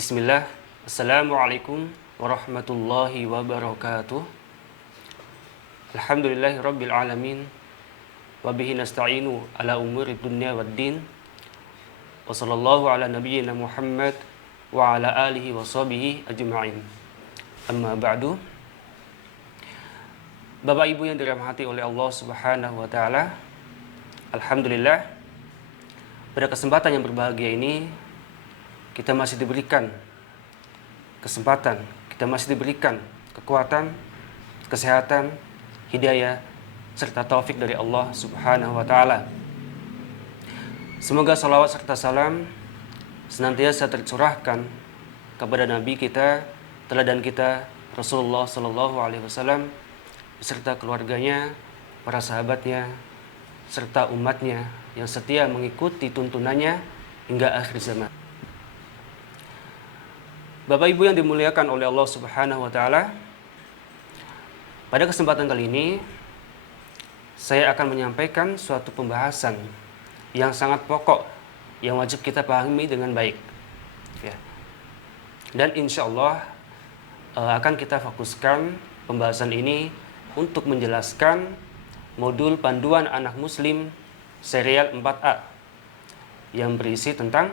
Bismillah. Assalamualaikum warahmatullahi wabarakatuh. Alhamdulillahi rabbil alamin. Wabihi nasta'inu ala umuri dunya waddin. Wa sallallahu ala nabiyyina Muhammad wa ala alihi wa sahbihi ajma'in. Amma ba'du. Bapak Ibu yang dirahmati oleh Allah Subhanahu wa taala. Alhamdulillah, pada kesempatan yang berbahagia ini kita masih diberikan kesempatan, kita masih diberikan kekuatan, kesehatan, hidayah, serta taufik dari Allah Subhanahu wa taala. Semoga salawat serta salam senantiasa tercurahkan kepada Nabi kita, teladan kita, Rasulullah sallallahu alaihi wasallam, beserta keluarganya, para sahabatnya, serta umatnya yang setia mengikuti tuntunannya hingga akhir zaman. Bapak Ibu yang dimuliakan oleh Allah Subhanahu wa taala, pada kesempatan kali ini saya akan menyampaikan suatu pembahasan yang sangat pokok yang wajib kita pahami dengan baik. Ya. Dan insya Allah akan kita fokuskan pembahasan ini untuk menjelaskan modul panduan anak muslim serial 4A yang berisi tentang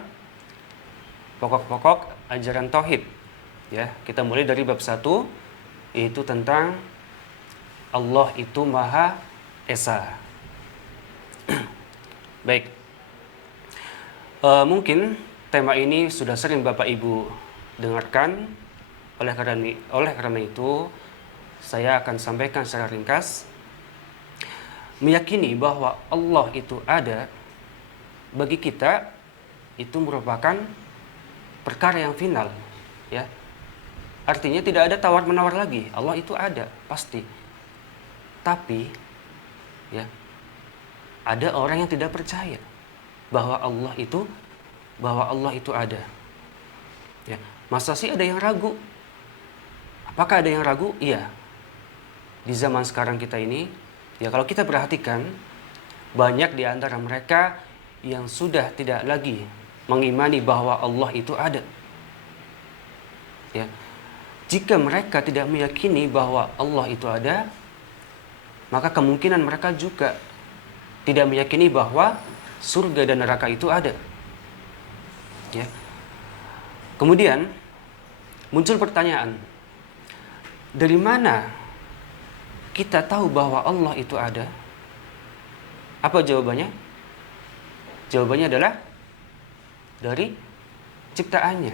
pokok-pokok ajaran tauhid. Ya, kita mulai dari bab 1, yaitu tentang Allah itu Maha Esa. Baik. Mungkin tema ini sudah sering Bapak Ibu dengarkan. Oleh karena itu saya akan sampaikan secara ringkas. Meyakini bahwa Allah itu ada bagi kita itu merupakan perkara yang final, ya. Artinya tidak ada tawar-menawar lagi. Allah itu ada, pasti. Tapi ya, ada orang yang tidak percaya bahwa Allah itu ada. Ya, masa sih ada yang ragu? Apakah ada yang ragu? Iya. Di zaman sekarang kita ini, ya kalau kita perhatikan, banyak di antara mereka yang sudah tidak lagi mengimani bahwa Allah itu ada. Ya. Jika mereka tidak meyakini bahwa Allah itu ada, maka kemungkinan mereka juga tidak meyakini bahwa surga dan neraka itu ada. Ya. Kemudian muncul pertanyaan, dari mana kita tahu bahwa Allah itu ada? Apa jawabannya? Jawabannya adalah dari ciptaannya.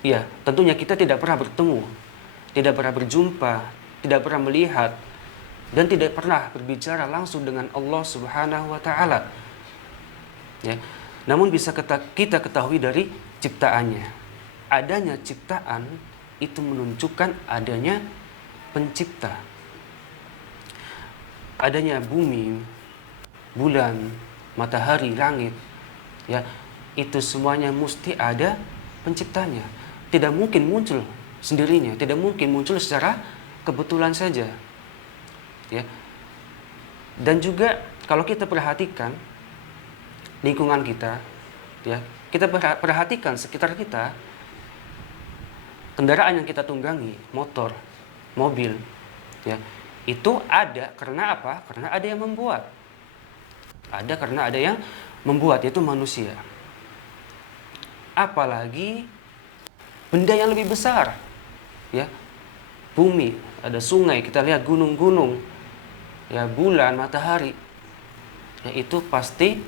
Ya, tentunya kita tidak pernah bertemu, tidak pernah berjumpa, tidak pernah melihat, dan tidak pernah berbicara langsung dengan Allah Subhanahu wa taala. Ya. Namun bisa kita ketahui dari ciptaannya. Adanya ciptaan itu menunjukkan adanya pencipta. Adanya bumi, bulan, matahari, langit, ya, itu semuanya mesti ada penciptanya. Tidak mungkin muncul sendirinya, tidak mungkin muncul secara kebetulan saja. Ya. Dan juga kalau kita perhatikan lingkungan kita, ya, kita perhatikan sekitar kita, kendaraan yang kita tunggangi, motor, mobil, ya, itu ada karena apa? Karena ada yang membuat. Ada karena ada yang membuat, yaitu manusia. Apalagi benda yang lebih besar, ya, bumi, ada sungai, kita lihat gunung-gunung, ya, bulan, matahari, ya, itu pasti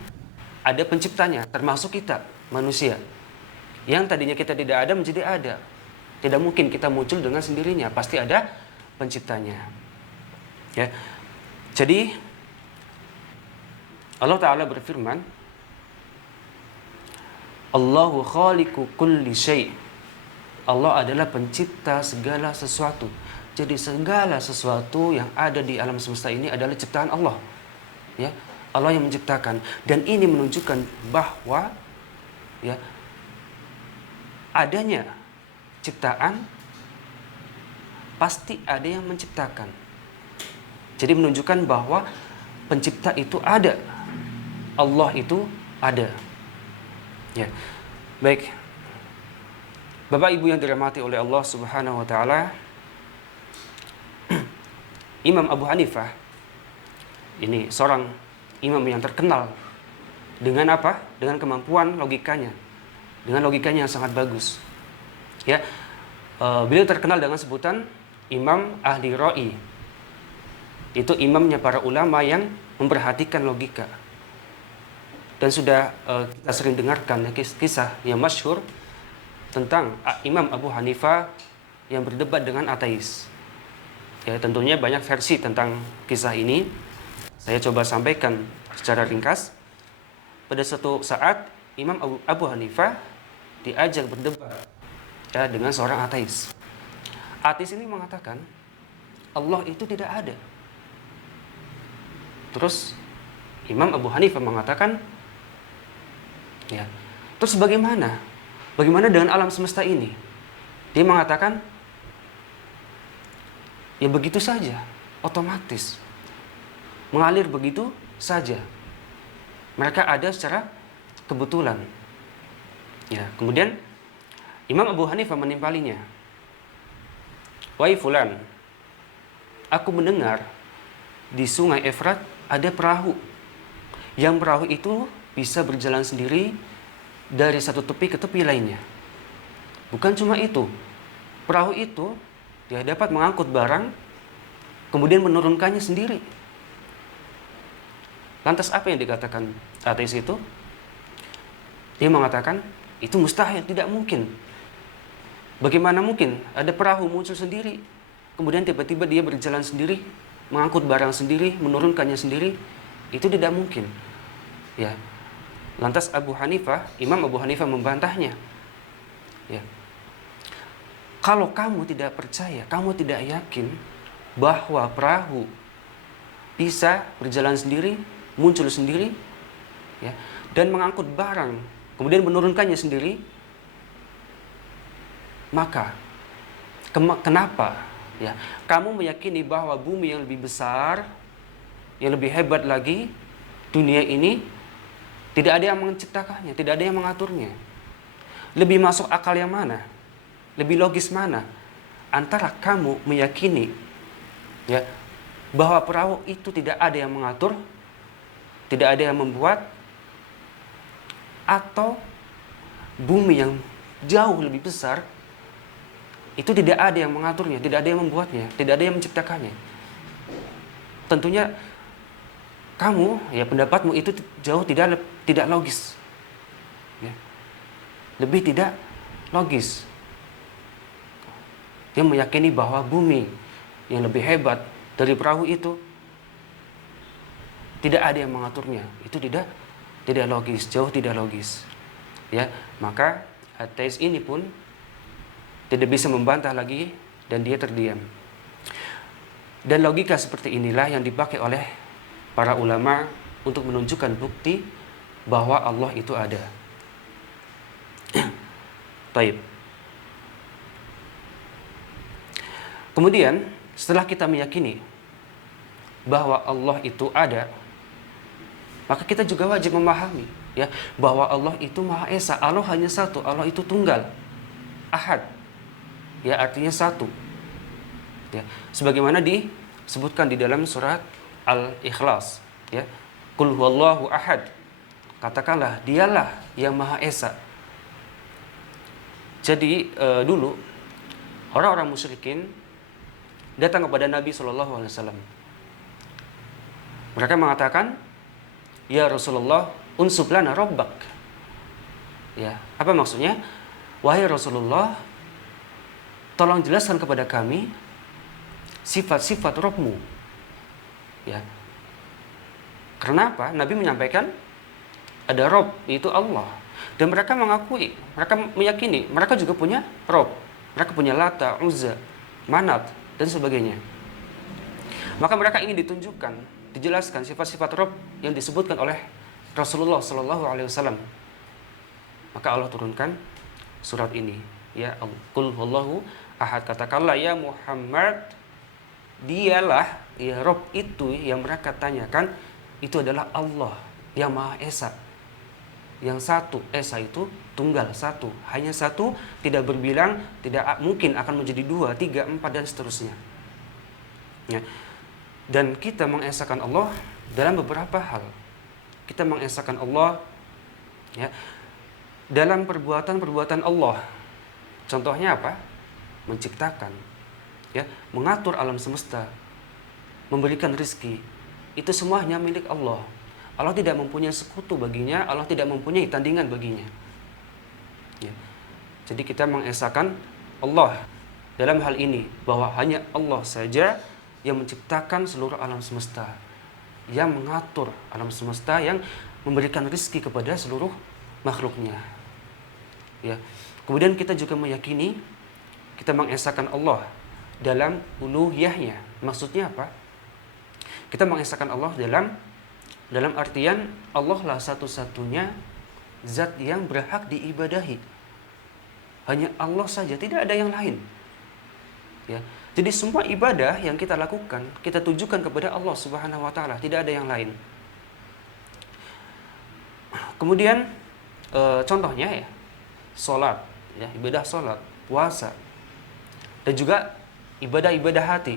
ada penciptanya, termasuk kita manusia. Yang tadinya kita tidak ada menjadi ada. Tidak mungkin kita muncul dengan sendirinya, pasti ada penciptanya. Ya. Jadi Allah Ta'ala berfirman, Allahu khaliqu kulli syai'. Allah adalah pencipta segala sesuatu. Jadi segala sesuatu yang ada di alam semesta ini adalah ciptaan Allah. Ya, Allah yang menciptakan. Dan ini menunjukkan bahwa, ya, adanya ciptaan pasti ada yang menciptakan. Jadi menunjukkan bahwa pencipta itu ada. Allah itu ada. Ya. Baik. Bapak Ibu yang dirahmati oleh Allah Subhanahu wa taala, Imam Abu Hanifah ini seorang imam yang terkenal dengan apa? Dengan kemampuan logikanya. Dengan logikanya yang sangat bagus. Ya. Beliau terkenal dengan sebutan Imam Ahli Ra'i. Itu imamnya para ulama yang memperhatikan logika. Dan sudah kita sering dengarkan kisah yang masyhur tentang Imam Abu Hanifah yang berdebat dengan ateis. Ya, tentunya banyak versi tentang kisah ini. Saya coba sampaikan secara ringkas. Pada suatu saat Imam Abu Hanifah diajak berdebat ya, dengan seorang ateis. Ateis ini mengatakan Allah itu tidak ada. Terus Imam Abu Hanifah mengatakan, ya, terus bagaimana? Bagaimana dengan alam semesta ini? Dia mengatakan, ya begitu saja, otomatis. Mengalir begitu saja. Mereka ada secara kebetulan. Ya, kemudian Imam Abu Hanifah menimpalinya. Wahai fulan, aku mendengar di sungai Efrat ada perahu. Yang perahu itu bisa berjalan sendiri dari satu tepi ke tepi lainnya. Bukan cuma itu, perahu itu dia dapat mengangkut barang, kemudian menurunkannya sendiri. Lantas apa yang dikatakan ateis itu? Dia mengatakan, itu mustahil, tidak mungkin. Bagaimana mungkin ada perahu muncul sendiri, kemudian tiba-tiba dia berjalan sendiri, mengangkut barang sendiri, menurunkannya sendiri? Itu tidak mungkin. Ya. Lantas Imam Abu Hanifah membantahnya. Ya. Kalau kamu tidak percaya, kamu tidak yakin bahwa perahu bisa berjalan sendiri, muncul sendiri, ya, dan mengangkut barang, kemudian menurunkannya sendiri, maka kenapa ya kamu meyakini bahwa bumi yang lebih besar, yang lebih hebat lagi, dunia ini tidak ada yang menciptakannya, tidak ada yang mengaturnya? Lebih masuk akal yang mana? Lebih logis mana? Antara kamu meyakini ya bahwa perahu itu tidak ada yang mengatur, tidak ada yang membuat, atau bumi yang jauh lebih besar itu tidak ada yang mengaturnya, tidak ada yang membuatnya, tidak ada yang menciptakannya. Tentunya kamu, ya pendapatmu itu jauh tidak logis. Ya. Lebih tidak logis. Dia meyakini bahwa bumi yang lebih hebat dari perahu itu tidak ada yang mengaturnya. Itu tidak logis, jauh tidak logis. Ya, maka ateis ini pun tidak bisa membantah lagi dan dia terdiam. Dan logika seperti inilah yang dipakai oleh para ulama untuk menunjukkan bukti bahwa Allah itu ada. Taib. Kemudian setelah kita meyakini bahwa Allah itu ada, maka kita juga wajib memahami ya bahwa Allah itu Maha Esa. Allah hanya satu, Allah itu tunggal, ahad. Ya, artinya satu. Ya, sebagaimana disebutkan di dalam surat Al-Ikhlas, ya. Qul huwallahu ahad. Katakanlah, dialah yang Maha Esa. Jadi dulu orang-orang musyrikin datang kepada Nabi SAW. Mereka mengatakan, ya Rasulullah, unsub lana rabbak. Ya, apa maksudnya? Wahai Rasulullah, tolong jelaskan kepada kami sifat-sifat Rabbmu. Ya. Karena apa? Nabi menyampaikan ada Rabb, yaitu Allah. Dan mereka mengakui, mereka meyakini, mereka juga punya Rabb. Mereka punya Lata, Uzza, Manat, dan sebagainya. Maka mereka ingin ditunjukkan, dijelaskan sifat-sifat Rabb yang disebutkan oleh Rasulullah SAW. Maka Allah turunkan surat ini. Ya, Qul huwallahu ahad. Katakanlah ya Muhammad, dialah ya Rabb itu yang mereka tanyakan itu adalah Allah yang Maha Esa. yang satu esa itu tunggal satu, hanya satu, tidak berbilang, tidak mungkin akan menjadi 2, 3, 4 dan seterusnya. Ya. Dan kita mengesakan Allah dalam beberapa hal. Kita mengesakan Allah ya dalam perbuatan-perbuatan Allah. Contohnya apa? Menciptakan, ya, mengatur alam semesta, memberikan rizki. Itu semuanya milik Allah. Allah tidak mempunyai sekutu baginya, Allah tidak mempunyai tandingan baginya. Ya. Jadi kita mengesakan Allah dalam hal ini, bahwa hanya Allah saja yang menciptakan seluruh alam semesta, yang mengatur alam semesta, yang memberikan rizki kepada seluruh makhluknya. Ya. Kemudian kita juga meyakini, kita mengesakan Allah dalam uluhiyahnya. Maksudnya apa? Kita mengesakan Allah dalam artian Allah lah satu-satunya zat yang berhak diibadahi. Hanya Allah saja, tidak ada yang lain. Ya. Jadi semua ibadah yang kita lakukan, kita tujukan kepada Allah Subhanahu wa taala, tidak ada yang lain. Kemudian contohnya ya, salat, ya, ibadah salat, puasa, dan juga ibadah-ibadah hati.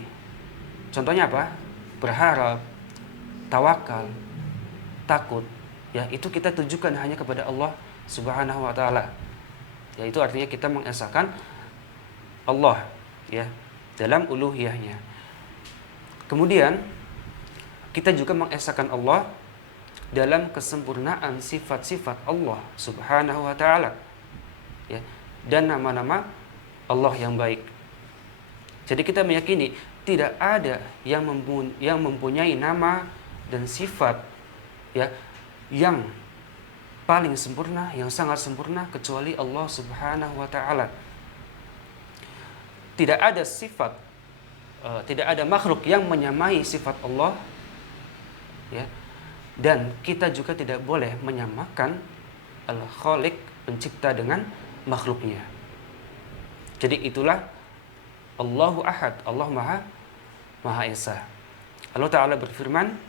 Contohnya apa? Berharap, tawakal, takut, ya, itu kita tujukan hanya kepada Allah Subhanahu wa taala. Ya, itu artinya kita mengesahkan Allah, ya, dalam uluhiyahnya. Kemudian kita juga mengesahkan Allah dalam kesempurnaan sifat-sifat Allah Subhanahu wa taala, ya, dan nama-nama Allah yang baik. Jadi kita meyakini tidak ada yang mempunyai nama dan sifat, ya, yang paling sempurna, yang sangat sempurna kecuali Allah Subhanahu wa taala. Tidak ada sifat, tidak ada makhluk yang menyamai sifat Allah, ya. Dan kita juga tidak boleh menyamakan Al-Khaliq, pencipta, dengan makhluknya. Jadi itulah Allahu Ahad, Allah Maha Esa. Allah Ta'ala berfirman,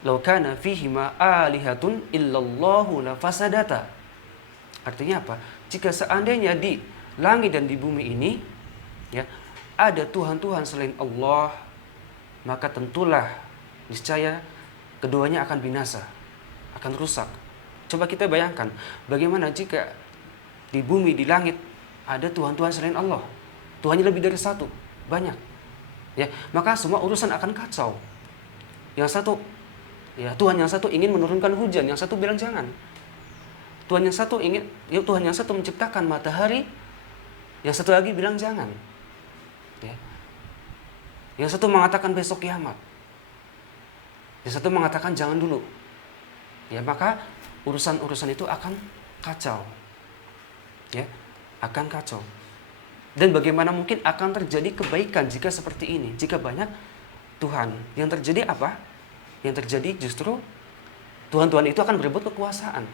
"Lau kana fihima alihatun illallahu lafasadata." Artinya apa? Jika seandainya di langit dan di bumi ini, ya, ada Tuhan-Tuhan selain Allah, maka tentulah niscaya keduanya akan binasa, akan rusak. Coba kita bayangkan, bagaimana jika di bumi, di langit ada Tuhan-Tuhan selain Allah, Tuhannya lebih dari satu, banyak, ya, maka semua urusan akan kacau. Yang satu, ya, Tuhan yang satu ingin menurunkan hujan, yang satu bilang jangan. Tuhan yang satu menciptakan matahari, yang satu lagi bilang jangan. Ya. Yang satu mengatakan besok kiamat, yang satu mengatakan jangan dulu. Ya, maka urusan-urusan itu akan kacau. Ya, akan kacau. Dan bagaimana mungkin akan terjadi kebaikan jika seperti ini, jika banyak Tuhan? Yang terjadi apa? Yang terjadi justru Tuhan-Tuhan itu akan berebut kekuasaan,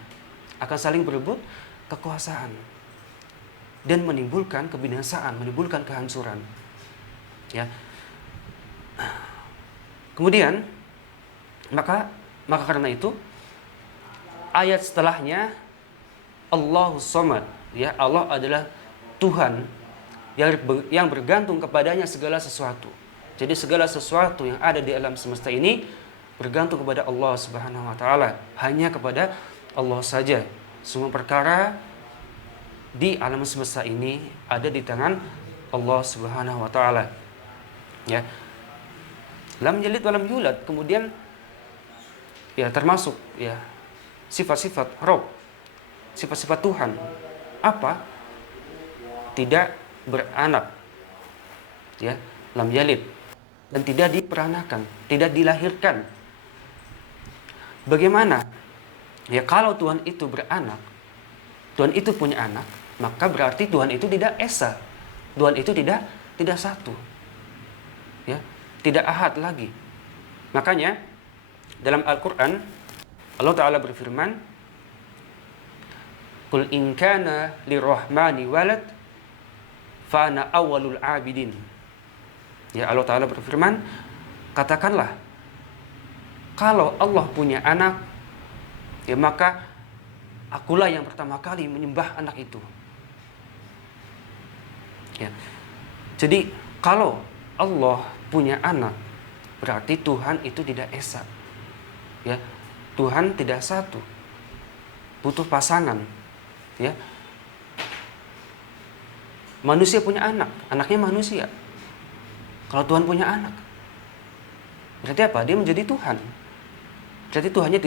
akan saling berebut kekuasaan, dan menimbulkan kebinasaan, menimbulkan kehancuran. Ya. Kemudian maka karena itu ayat setelahnya Allahus Samad, ya, Allah adalah Tuhan yang bergantung kepadanya segala sesuatu. Jadi segala sesuatu yang ada di alam semesta ini bergantung kepada Allah Subhanahu wa taala, hanya kepada Allah saja. Semua perkara di alam semesta ini ada di tangan Allah Subhanahu wa taala. Ya. Lam yalid wa lam yulad, kemudian ya termasuk ya sifat-sifat Rabb, sifat-sifat Tuhan. Apa? Tidak beranak, ya, lam yalid, dan tidak diperanakan, tidak dilahirkan. Bagaimana? Ya, kalau Tuhan itu beranak, Tuhan itu punya anak, maka berarti Tuhan itu tidak esa, Tuhan itu tidak satu, ya, tidak ahad lagi. Makanya dalam Al-Quran Allah Ta'ala berfirman, "Qul in kana lirrahmani walad fa'ana awwalul abidin." Ya, Allah Ta'ala berfirman, katakanlah, kalau Allah punya anak, ya, maka akulah yang pertama kali menyembah anak itu. Ya. Jadi kalau Allah punya anak, berarti Tuhan itu tidak esa. Ya. Tuhan tidak satu. Butuh pasangan. Ya. Manusia punya anak, anaknya manusia. Kalau Tuhan punya anak, berarti apa? Dia menjadi Tuhan. Berarti Tuhannya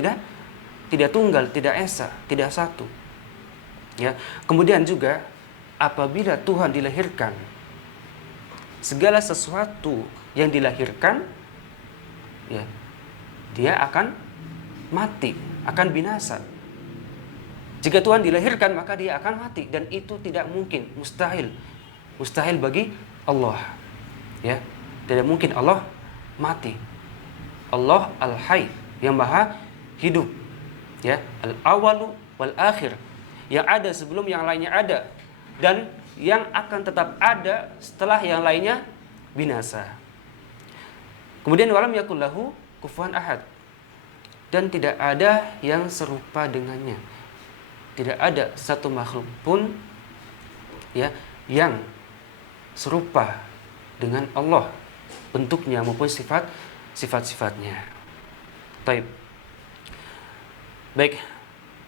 tidak tunggal, tidak esa, tidak satu. Ya. Kemudian juga apabila Tuhan dilahirkan, segala sesuatu yang dilahirkan, ya, dia akan mati, akan binasa. Jika Tuhan dilahirkan, maka dia akan mati, dan itu tidak mungkin, mustahil bagi Allah. Ya, tidak mungkin Allah mati. Allah Al-Hayy, yang maha hidup. Ya, Al-Awalu wal Akhir, yang ada sebelum yang lainnya ada, dan yang akan tetap ada setelah yang lainnya binasa. Kemudian walam yakul lahu kufuwan ahad, dan tidak ada yang serupa dengannya. Tidak ada satu makhluk pun, ya, yang serupa dengan Allah bentuknya maupun sifat-sifatnya. Baik,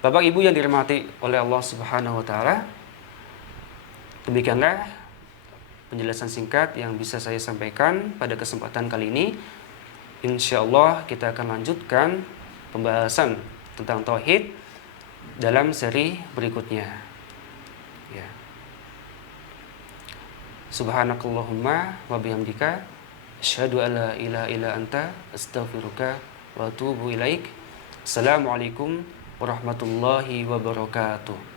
Bapak Ibu yang dirahmati oleh Allah Subhanahu wa taala, demikianlah penjelasan singkat yang bisa saya sampaikan pada kesempatan kali ini. Insyaallah kita akan lanjutkan pembahasan tentang tauhid dalam seri berikutnya. Ya. Subhanakallahumma wa bihamdika asyhadu an la ilaha illa anta astaghfiruka wa atubu ilaik. Assalamualaikum warahmatullahi wabarakatuh.